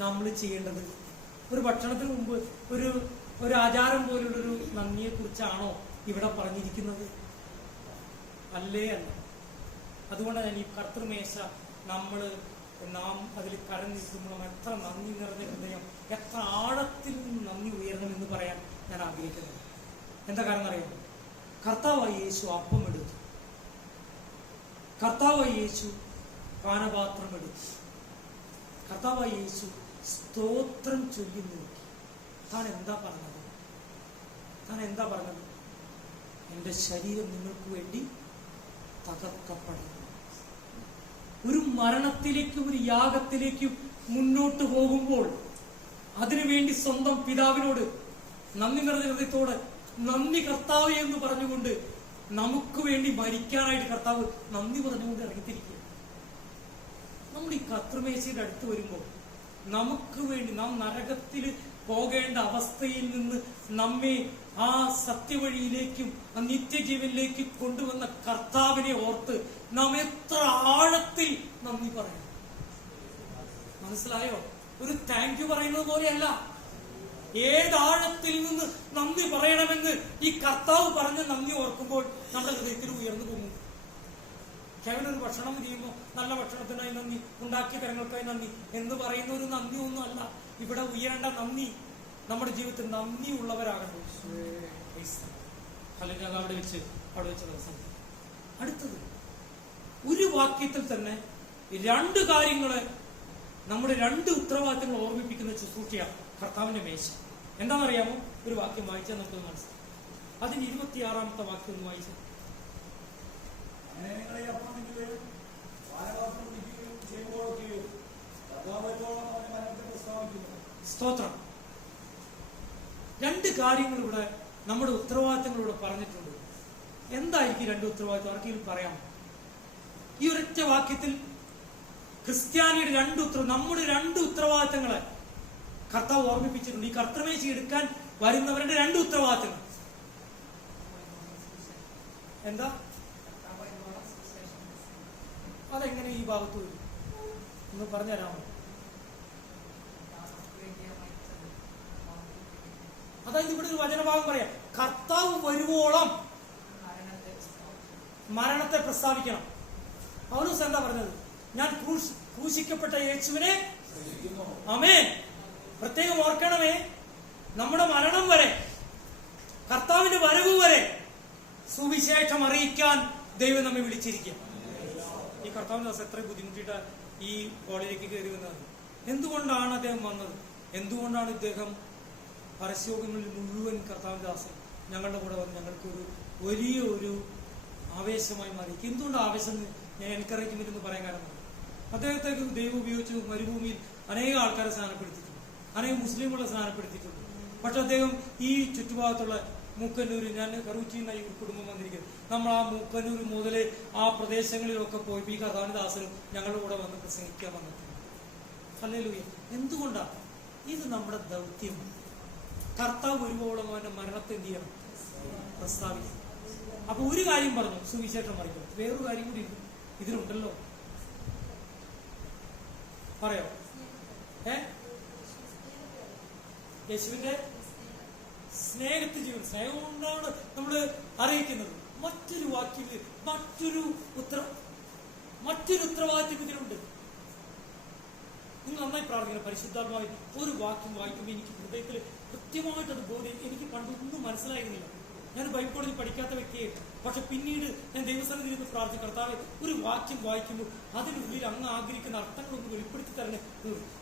നമ്മൾ ചെയ്യേണ്ടത്? ഒരു ഭക്ഷണത്തിന് മുമ്പ് ഒരു ആചാരം പോലുള്ളൊരു നന്ദിയെ കുറിച്ചാണോ ഇവിടെ പറഞ്ഞിരിക്കുന്നത്? അല്ലേ അല്ല. അതുകൊണ്ടാണ് ഞാൻ ഈ കർത്തൃമേശ നാം അതിൽ കരഞ്ഞിരിക്കുമ്പോൾ എത്ര നന്ദി നിറഞ്ഞ ഹൃദയം, എത്ര ആഴത്തിൽ നന്ദി ഉയരണമെന്ന് പറയാൻ ഞാൻ ആഗ്രഹിക്കുന്നത്. എന്താ കാരണം അറിയാമോ? കർത്താവായി യേശു അപ്പം എടുത്തു, കർത്താവായി യേശു പാനപാത്രം എടുത്തു, കർത്താവായി യേശു സ്തോത്രം ചൊല്ലി നോക്കി. താൻ എന്താ പറഞ്ഞത്? എന്റെ ശരീരം നിങ്ങൾക്ക് വേണ്ടി തകർക്കപ്പെടുന്നു. ഒരു മരണത്തിലേക്കും ഒരു യാഗത്തിലേക്കും മുന്നോട്ട് പോകുമ്പോൾ അതിനുവേണ്ടി സ്വന്തം പിതാവിനോട് നന്ദി നിറഞ്ഞ ഹൃദയത്തോട് നന്ദി കർത്താവ് എന്ന് പറഞ്ഞുകൊണ്ട് നമുക്ക് വേണ്ടി മരിക്കാനായിട്ട് കർത്താവ് നന്ദി പറഞ്ഞുകൊണ്ട് ഇറങ്ങിത്തിരിക്കുക. നമ്മൾ ഈ കർത്തൃമേശയുടെ അടുത്ത് വരുമ്പോൾ നമുക്ക് വേണ്ടി നാം നരകത്തിൽ പോകേണ്ട അവസ്ഥയിൽ നിന്ന് നമ്മെ ആ സത്യവഴിയിലേക്കും ആ നിത്യജീവനിലേക്ക് കൊണ്ടുവന്ന കർത്താവിനെ ഓർത്ത് നാം എത്ര ആഴത്തിൽ നന്ദി പറയണം. മനസ്സിലായോ? ഒരു താങ്ക് യു പറയുന്നത് പോലെയല്ല, ഏതാഴത്തിൽ നിന്ന് നന്ദി പറയണമെന്ന് ഈ കർത്താവ് പറഞ്ഞ നന്ദി ഓർക്കുമ്പോൾ നമ്മുടെ ഹൃദയത്തിൽ ഉയർന്നു പോകും. കേവലം ഒരു ഭക്ഷണം ചെയ്യുമ്പോൾ നല്ല ഭക്ഷണത്തിനായി നന്ദി, ഉണ്ടാക്കിയ കരങ്ങൾക്കായി നന്ദി എന്ന് പറയുന്ന ഒരു നന്ദി ഒന്നും അല്ല ഇവിടെ ഉയരേണ്ട നന്ദി. നമ്മുടെ ജീവിതത്തിൽ നന്ദി ഉള്ളവരാകണം. അല്ലെങ്കിൽ അവിടെ വെച്ച് ദിവസം അടുത്തത് ഒരു വാക്യത്തിൽ തന്നെ രണ്ട് കാര്യങ്ങളെ, നമ്മുടെ രണ്ട് ഉത്തരവാദിത്തങ്ങൾ ഓർമ്മിപ്പിക്കുന്ന ശുശ്രൂഷയാണ് കർത്താവിന്റെ മേശ. എന്താണെന്നറിയാമോ? ഒരു വാക്യം വായിച്ചാൽ നമുക്ക് മനസ്സിലാവും. അതിന് 26-ാമത്തെ വാക്യം ഒന്ന് വായിച്ചാൽ. സ്തോത്രം. രണ്ട് കാര്യങ്ങൾ ഇവിടെ നമ്മുടെ ഉത്തരവാദിത്തങ്ങളിലൂടെ പറഞ്ഞിട്ടുണ്ട്. എന്തായിരിക്കും രണ്ട് ഉത്തരവാദിത്തം? ആർക്കെങ്കിലും പറയാമോ? ഈ ഒരൊറ്റ വാക്യത്തിൽ ക്രിസ്ത്യാനിയുടെ നമ്മുടെ രണ്ട് ഉത്തരവാദിത്തങ്ങളെ കർത്താവ് ഓർമ്മിപ്പിച്ചിട്ടുണ്ട്. ഈ കർത്തൃമേശ എടുക്കാൻ വരുന്നവരുടെ രണ്ട് ഉത്തരവാദിത്തങ്ങൾ എന്താ? അതെങ്ങനെ ഈ ഭാഗത്ത് വരും ഒന്ന് പറഞ്ഞുതരാമോ? അതായത് ഇവിടെ ഒരു വചനഭാഗം പറയാം, കർത്താവ് വരുവോളം മരണത്തെ പ്രസ്താവിക്കണം. പൗലോസ് എന്താ പറഞ്ഞത്? ഞാൻ ക്രൂശിക്കപ്പെട്ട യേശുവിനെ ആമേൻ. പ്രത്യേകം ഓർക്കണമേ, നമ്മുടെ മരണം വരെ, കർത്താവിന്റെ വരവ് വരെ സുവിശേഷം അറിയിക്കാൻ ദൈവം നമ്മെ വിളിച്ചിരിക്കുക. ഈ കർത്താവിന്റെ ദിവസം എത്ര ബുദ്ധിമുട്ടിയിട്ട് ഈ കോളേജിലേക്ക് കയറി വന്നത്. എന്തുകൊണ്ടാണ് അദ്ദേഹം വന്നത്? എന്തുകൊണ്ടാണ് ഇദ്ദേഹം പരസ്യോഗങ്ങളിൽ മുഴുവൻ കർത്താവിന്റെ ദാസൻ ഞങ്ങളുടെ കൂടെ വന്ന് ഞങ്ങൾക്കൊരു വലിയ ഒരു ആവേശമായി മാറി? എന്തുകൊണ്ട് ആവേശം ഞാൻ എനിക്കറിയിക്കുന്നില്ലെന്ന് പറയാൻ കാരണം, അദ്ദേഹത്തെ ദൈവം ഉപയോഗിച്ച് മരുഭൂമിയിൽ അനേക ആൾക്കാരെ സ്നാനപ്പെടുത്തിയിട്ടുണ്ട്, അനേകം മുസ്ലിമുകളെ സ്നാനപ്പെടുത്തിയിട്ടുണ്ട്. പക്ഷെ അദ്ദേഹം ഈ ചുറ്റുഭാഗത്തുള്ള മൂക്കന്നൂർ, ഞാൻ കറൂച്ചിയിൽ നിന്നായി ഒരു കുടുംബം വന്നിരിക്കുന്നത്, നമ്മൾ ആ മൂക്കന്നൂർ മുതൽ ആ പ്രദേശങ്ങളിലൊക്കെ പോയി ഈ കർത്താവിന്റെ ദാസനും ഞങ്ങളുടെ കൂടെ വന്ന് പ്രസംഗിക്കാൻ വന്നിട്ടുണ്ട്. ഹല്ലേലൂയ. എന്തുകൊണ്ടാണ്? ഇത് നമ്മുടെ ദൗത്യമാണ്. കർത്താവ് ഒരുപോളം അവന്റെ മരണത്തെ എന്ത് ചെയ്യണം? പ്രസ്താവിക്കണം. അപ്പൊ ഒരു കാര്യം പറഞ്ഞു, സുവിശേഷം അറിയിക്കണം. വേറൊരു കാര്യം കൂടി ഇതിലുണ്ടല്ലോ, പറയോ? യേശുവിന്റെ സ്നേഹത്തിൽ ജീവൻ, സ്നേഹം കൊണ്ടാണ് നമ്മൾ അറിയിക്കുന്നത്. മറ്റൊരു വാക്യത്തിൽ മറ്റൊരു ഉത്തരവാദിത്വം ഇതിലുണ്ട്. നിങ്ങൾ നന്നായി പ്രാർത്ഥിക്കണം. പരിശുദ്ധാത്മാവിൽ ഒരു വാക്യം വായിക്കുമ്പോൾ എനിക്ക് ഹൃദയത്തിൽ കൃത്യമായിട്ട് അത് ബോധ്യം. എനിക്ക് പണ്ടൊന്നും മനസ്സിലായിരുന്നില്ല. ഞാൻ ബൈബിൾ കോളേജിൽ പഠിക്കാത്ത വ്യക്തിയായിരുന്നു. പക്ഷെ പിന്നീട് ഞാൻ ദൈവസന്നിധിയിൽ നിന്ന് പ്രാർത്ഥിക്കും, കർത്താവേ ഒരു വാക്യം വായിക്കുമ്പോൾ അതിനുള്ളിൽ അങ്ങ് ആഗ്രഹിക്കുന്ന അർത്ഥങ്ങളൊന്ന് വെളിപ്പെടുത്തി തരണേ.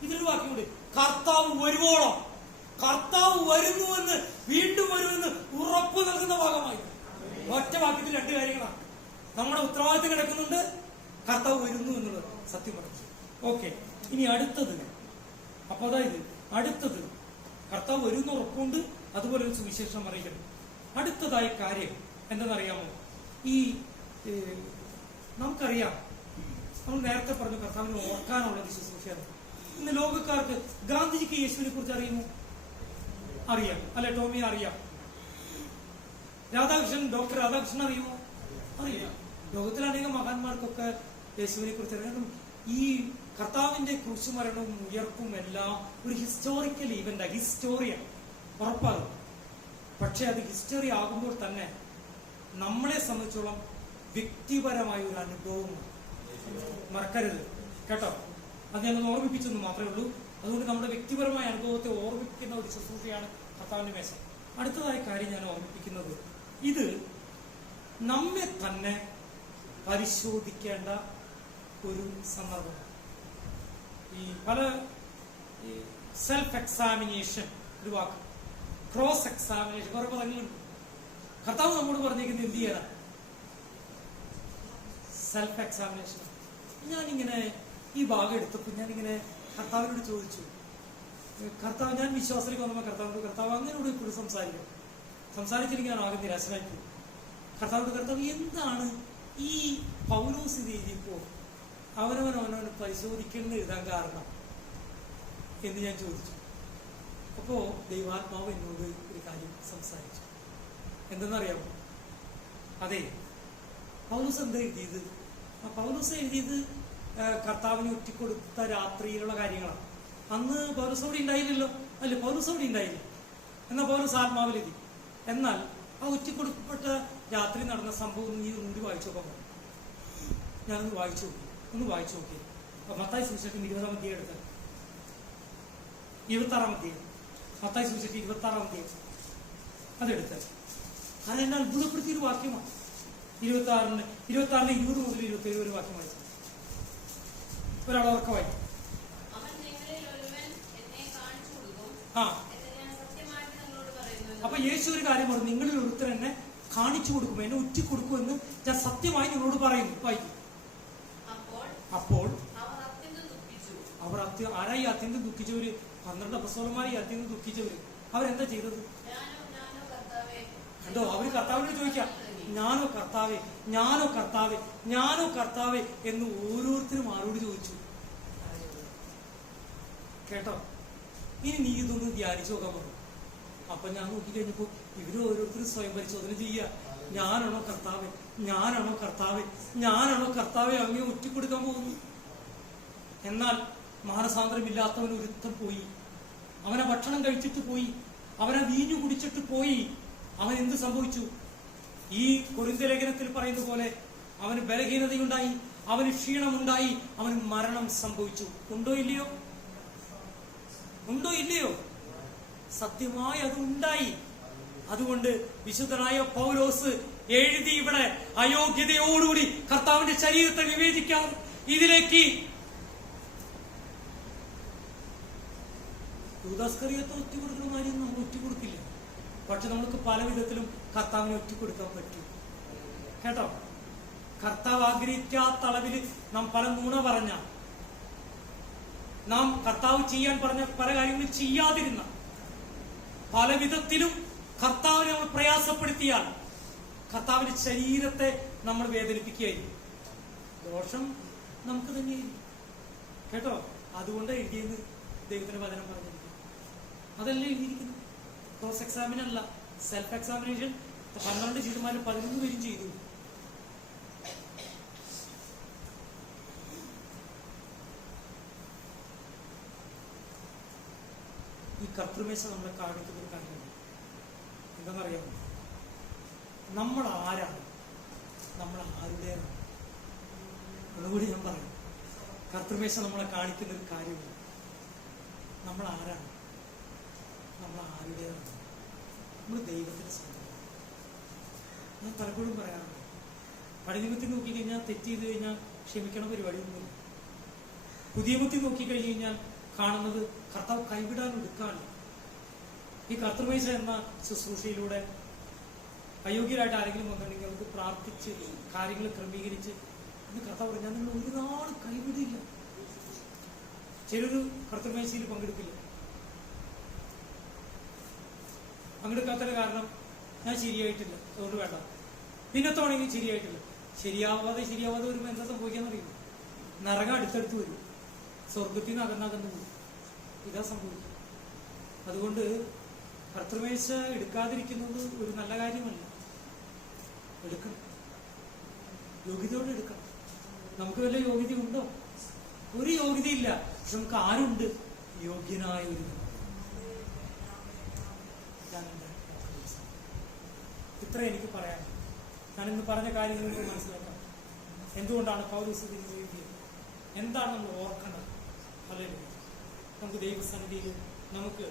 ഇതിലൊരു വാക്യമുണ്ട്, കർത്താവ് വരുവോളം, കർത്താവ് വരുന്നുവെന്ന്, വീണ്ടും വരുമെന്ന് ഉറപ്പ് നൽകുന്ന ഭാഗമായി. ഒറ്റ വാക്യത്തിൽ രണ്ട് കാര്യങ്ങളാണ്. നമ്മുടെ ഉത്തരവാദിത്തം കിടക്കുന്നുണ്ട്, കർത്താവ് വരുന്നു എന്നുള്ളത് സത്യം പറഞ്ഞു. ഓക്കെ, ഇനി അടുത്തത്. അപ്പൊ അതായത് അടുത്തത് കർത്താവ് വരുന്ന ഉറപ്പുണ്ട്, അതുപോലെ ഒരു സുവിശേഷം അറിയിക്കണം. അടുത്തതായ കാര്യം എന്തെന്നറിയാമോ? ഈ നമുക്കറിയാം, നമ്മൾ നേരത്തെ പറഞ്ഞു കർത്താവിനെ ഓർക്കാനുള്ളത് ശുശ്രൂഷയാണ്. ഇന്ന് ലോകക്കാർക്ക് ഗാന്ധിജിക്ക് യേശുവിനെ കുറിച്ച് അറിയുമോ? അറിയാം അല്ലെ? ടോമി അറിയാം. രാധാകൃഷ്ണൻ, ഡോക്ടർ രാധാകൃഷ്ണൻ അറിയുമോ? അറിയാം. ലോകത്തിലെ അനേകം മഹാന്മാർക്കൊക്കെ യേശുവിനെ കുറിച്ച് അറിയാം. ഈ കർത്താവിന്റെ ക്രൂശുമരണവും ഉയർപ്പും എല്ലാം ഒരു ഹിസ്റ്റോറിക്കൽ ഇവന്റ്, ഹിസ്റ്റോറിയാണ്, ഉറപ്പാകും. പക്ഷെ അത് ഹിസ്റ്ററി ആകുമ്പോൾ തന്നെ നമ്മളെ സംബന്ധിച്ചോളം വ്യക്തിപരമായ ഒരു അനുഭവമാണ്. മറക്കരുത് കേട്ടോ. അത് ഞങ്ങൾ ഓർമ്മിപ്പിച്ചെന്ന് മാത്രമേ ഉള്ളൂ. അതുകൊണ്ട് നമ്മുടെ വ്യക്തിപരമായ അനുഭവത്തെ ഓർമ്മിപ്പിക്കുന്ന ഒരു ശുശ്രൂഷയാണ് കർത്താവിന്റെ മേശ. അടുത്തതായ കാര്യം ഞാൻ ഓർമ്മിപ്പിക്കുന്നത്, ഇത് നമ്മെ തന്നെ പരിശോധിക്കേണ്ട ഒരു സന്ദർഭമാണ്. ഈ പല സെൽഫ് എക്സാമിനേഷൻ, ഒരു വാക്ക്, ക്രോസ് എക്സാമിനേഷൻ, കുറെ പദങ്ങളുണ്ട്. കർത്താവ് നമ്മോട് പറഞ്ഞിരിക്കുന്നത് എന്ത് ചെയ്യണം? Self examination. ഞാനിങ്ങനെ ഈ ഭാഗം എടുത്തപ്പോൾ ഞാനിങ്ങനെ കർത്താവിനോട് ചോദിച്ചു, കർത്താവ്, ഞാൻ വിശ്വാസത്തിലേക്ക് വന്നപ്പോൾ കർത്താവ് അങ്ങനോട് ഇപ്പോഴും സംസാരിച്ചിട്ട് ഞാൻ ആകെ നിരാശനായിപ്പോയി. കർത്താവ് എന്താണ് ഈ പൗലോസ് ഇത് എഴുതിയപ്പോ അവനവനെ പരിശോധിക്കണം എഴുതാൻ കാരണം എന്ന് ഞാൻ ചോദിച്ചു. അപ്പോ ദൈവാത്മാവ് എന്നോട് ഒരു കാര്യം സംസാരിച്ചു. എന്തെന്നറിയാമോ? അതെ, പൗലോസ് എന്താ എഴുതിയത്? പൗലോസ് എഴുതിയത് കർത്താവിനെ ഒറ്റിക്കൊടുത്ത രാത്രിയിലുള്ള കാര്യങ്ങളാണ്. അന്ന് പൗലോസ് അവിടെ ഉണ്ടായില്ലല്ലോ, അല്ലെ? പൗലോസ് അവിടെ ഉണ്ടായില്ല. എന്നാൽ പൗലോസ് ആത്മാവിലെഴുതി. എന്നാൽ ആ ഒറ്റിക്കൊടുക്കപ്പെട്ട രാത്രി നടന്ന സംഭവം നീ ഒന്നുകൂടി വായിച്ചു നോക്കാൻ. ഞാനൊന്ന് വായിച്ചു നോക്കി. മത്തായി സുവിശേഷം 20-ാം അധ്യായം എടുത്ത 26-ാം അധ്യായം, മത്തായി സുവിശേഷം 26-ാം അധ്യായം അതെടുത്ത്. അത് എന്നെ അത്ഭുതപ്പെടുത്തിയൊരു വാക്യമാണ്. 26-ന് 20 മുതൽ 27 ഒരു വാക്യം വായിച്ചു. ഒരാളൊക്കെ വായിക്കും. അപ്പൊ യേശു ഒരു കാര്യം പറഞ്ഞു, നിങ്ങളിൽ ഒരുത്തർ എന്നെ കാണിച്ചു കൊടുക്കും, എന്നെ ഒറ്റിക്കൊടുക്കുമെന്ന് ഞാൻ സത്യമായി നിങ്ങളോട് പറയുന്നു. വായിക്കും. അപ്പോൾ അവർ ആരായി അത്യന്തം ദുഃഖിച്ചവര്? 12 അപ്പസ്തലന്മാരായി അത്യന്തം ദുഃഖിച്ചവര്. അവരെന്താ ചെയ്തത്? കണ്ടോ? അവര് കർത്താവിനോട് ചോദിക്കാം, ഞാനോ കർത്താവേ, ഞാനോ കർത്താവേ, ഞാനോ കർത്താവേ എന്ന് ഓരോരുത്തരും ആരോട് ചോദിച്ചു. കേട്ടോ? ഇനി നീ ഇതൊന്ന് ധ്യാനിച്ചു നോക്കാൻ പറഞ്ഞു. അപ്പൊ ഞാൻ നോക്കിക്കഴിഞ്ഞപ്പോ ഇവര് ഓരോരുത്തരും സ്വയം പരിശോധന ചെയ്യുക. ഞാനാണോ കർത്താവേ, ഞാനാണോ കർത്താവേ, ഞാനാണോ കർത്താവേ അങ്ങേ ഒറ്റിക്കൊടുക്കാൻ പോകുന്നു? എന്നാൽ മാനസാന്തരമില്ലാത്തവൻ ഒരുത്തൻ പോയി. അവനെ ഭക്ഷണം കഴിച്ചിട്ട് പോയി, അവനെ വീഞ്ഞു കുടിച്ചിട്ട് പോയി. അവൻ എന്ത് സംഭവിച്ചു? ഈ കൊരിന്ത്യ ലേഖനത്തിൽ പറയുന്ന പോലെ അവന് ബലഹീനതയുണ്ടായി, അവന് ക്ഷീണമുണ്ടായി, അവന് മരണം സംഭവിച്ചു. ഉണ്ടോ ഇല്ലയോ? സത്യമായി അത് ഉണ്ടായി. അതുകൊണ്ട് വിശുദ്ധനായ പൗലോസ് എഴുതി ഇവിടെ, അയോഗ്യതയോടുകൂടി കർത്താവിന്റെ ശരീരത്തെ വിവേചിക്കാതെ ഇതിലേക്ക് യൂദാസ്കറിയത്തെ ഒറ്റിക്കൊടുക്കുന്ന കാര്യം നമ്മൾ ഒറ്റിക്കൊടുക്കില്ല. പക്ഷെ നമുക്ക് പല വിധത്തിലും കർത്താവിനെ ഒറ്റിക്കൊടുക്കാൻ പറ്റും. കേട്ടോ? കർത്താവ് ആഗ്രഹിക്കാത്ത അളവിൽ നാം പല നുണ പറഞ്ഞ, നാം കർത്താവ് ചെയ്യാൻ പറഞ്ഞ പല കാര്യങ്ങളും ചെയ്യാതിരുന്ന, പല വിധത്തിലും കർത്താവിനെ നമ്മൾ പ്രയാസപ്പെടുത്തിയാൽ കർത്താവിന്റെ ശരീരത്തെ നമ്മൾ വേദനിപ്പിക്കുകയായിരിക്കും. ദോഷം നമുക്ക് തന്നെയായിരിക്കും. കേട്ടോ? അതുകൊണ്ട് എഴുതിയെന്ന് ദൈവത്തിന്റെ വചനം പറഞ്ഞിരിക്കുന്നു. അതല്ലേ എഴുതിയിരിക്കുന്നു. ക്രോസ് എക്സാമിൻ അല്ല, സെൽഫ് എക്സാമിനേഷൻ. 12 ചെയ്തമാര് 11 പേരും ചെയ്തു. ഈ കർത്തൃമേശ നമ്മളെ കാണിക്കുന്ന ഒരു കാര്യമാണ്. എന്താണെന്നറിയാമോ? നമ്മൾ ആരാണ്? നമ്മൾ ആരുടേതാണ്? അതുകൂടി ഞാൻ പറയും. കർത്തൃമേശ നമ്മളെ കാണിക്കുന്ന ഒരു കാര്യമാണ്. നമ്മൾ ആരാണ്? നമ്മൾ ആരുടേതാണ്? നമ്മൾ ദൈവത്തിന്റെ സ്വന്തം. ഞാൻ പലപ്പോഴും പറയാറുണ്ട്, പഴയനിയമത്തിൽ നോക്കിക്കഴിഞ്ഞാൽ തെറ്റ് ചെയ്ത് കഴിഞ്ഞാൽ ക്ഷമിക്കണ പരിപാടിയൊന്നുമില്ല. പുതിയ നിയമത്തിൽ നോക്കിക്കഴിഞ്ഞു കഴിഞ്ഞാൽ കാണുന്നത് കർത്താവ് കൈവിടാൻ എടുക്കാണ്. ഈ കർത്തൃമേശ എന്ന ശുശ്രൂഷയിലൂടെ അയോഗ്യരായിട്ട് ആരെങ്കിലും വന്നിട്ടുണ്ടെങ്കിൽ അവർക്ക് പ്രാർത്ഥിച്ച് കാര്യങ്ങൾ ക്രമീകരിച്ച് എന്ന് കർത്താവ് പറഞ്ഞു, ഞാൻ നിങ്ങൾ ഒരു നാൾ കൈവിടില്ല. ചിലര് കർത്തൃമേശയിൽ പങ്കെടുക്കില്ല. പങ്കെടുക്കാത്തതിന്റെ കാരണം ഞാൻ ശരിയായിട്ടില്ല, അതുകൊണ്ട് വേണ്ട. പിന്നത്തോണെങ്കിൽ ശരിയായിട്ടില്ല. ശരിയാവാതെ വരുമ്പോൾ എന്താ സംഭവിക്കാന്നറിയില്ല. നരകം അടുത്തടുത്ത് വരും, സ്വർഗത്തിൽ നിന്ന് അകന്നകന്ന് പോകും. ഇതാ സംഭവിക്കും. അതുകൊണ്ട് കർത്തൃമേശ എടുക്കാതിരിക്കുന്നത് ഒരു നല്ല കാര്യമല്ല. എടുക്കണം, യോഗ്യതയോടെ എടുക്കണം. നമുക്ക് വല്ല യോഗ്യത ഉണ്ടോ? ഒരു യോഗ്യതയില്ല. പക്ഷെ നമുക്ക് ആരുണ്ട്? യോഗ്യനായ ഒരു ഇത്ര എനിക്ക് പറയാം. ഞാനിന്ന് പറഞ്ഞ കാര്യങ്ങൾ മനസ്സിലാക്കാം. എന്തുകൊണ്ടാണ് പൗലോസ് ഇതിന് എഴുതിയത്? എന്താണ് നമ്മൾ ഓർക്കേണ്ടത്? ഹല്ലേലൂയ. നമുക്ക് ദൈവസന്നിധിയിൽ നമുക്ക്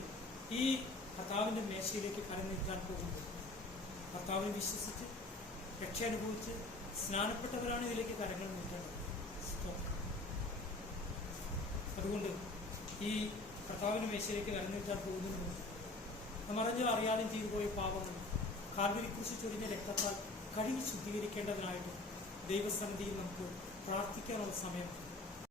ഈ കർത്താവിന്റെ മേശയിലേക്ക് കരനീട്ടാൻ പോകുന്നത് കർത്താവിനെ വിശ്വസിച്ച് രക്ഷ അനുഭവിച്ച് സ്നാനപ്പെട്ടവരാണ് ഇതിലേക്ക് കരങ്ങൾ നീട്ടേണ്ടത്. അതുകൊണ്ട് ഈ കർത്താവിന്റെ മേശയിലേക്ക് കരനീട്ടാൻ പോകുന്നതിന് നമ്മളറിഞ്ഞോ അറിയാതെയും ചെയ്തു പോയ പാപങ്ങൾ കാൽവരിക്കുരിശിൽ ചൊരിഞ്ഞ രക്തത്താൽ കഴുകി ശുദ്ധീകരിക്കേണ്ടതിനായിട്ട് ദൈവസന്നിധിയിൽ നമുക്ക് പ്രാർത്ഥിക്കാനുള്ള സമയം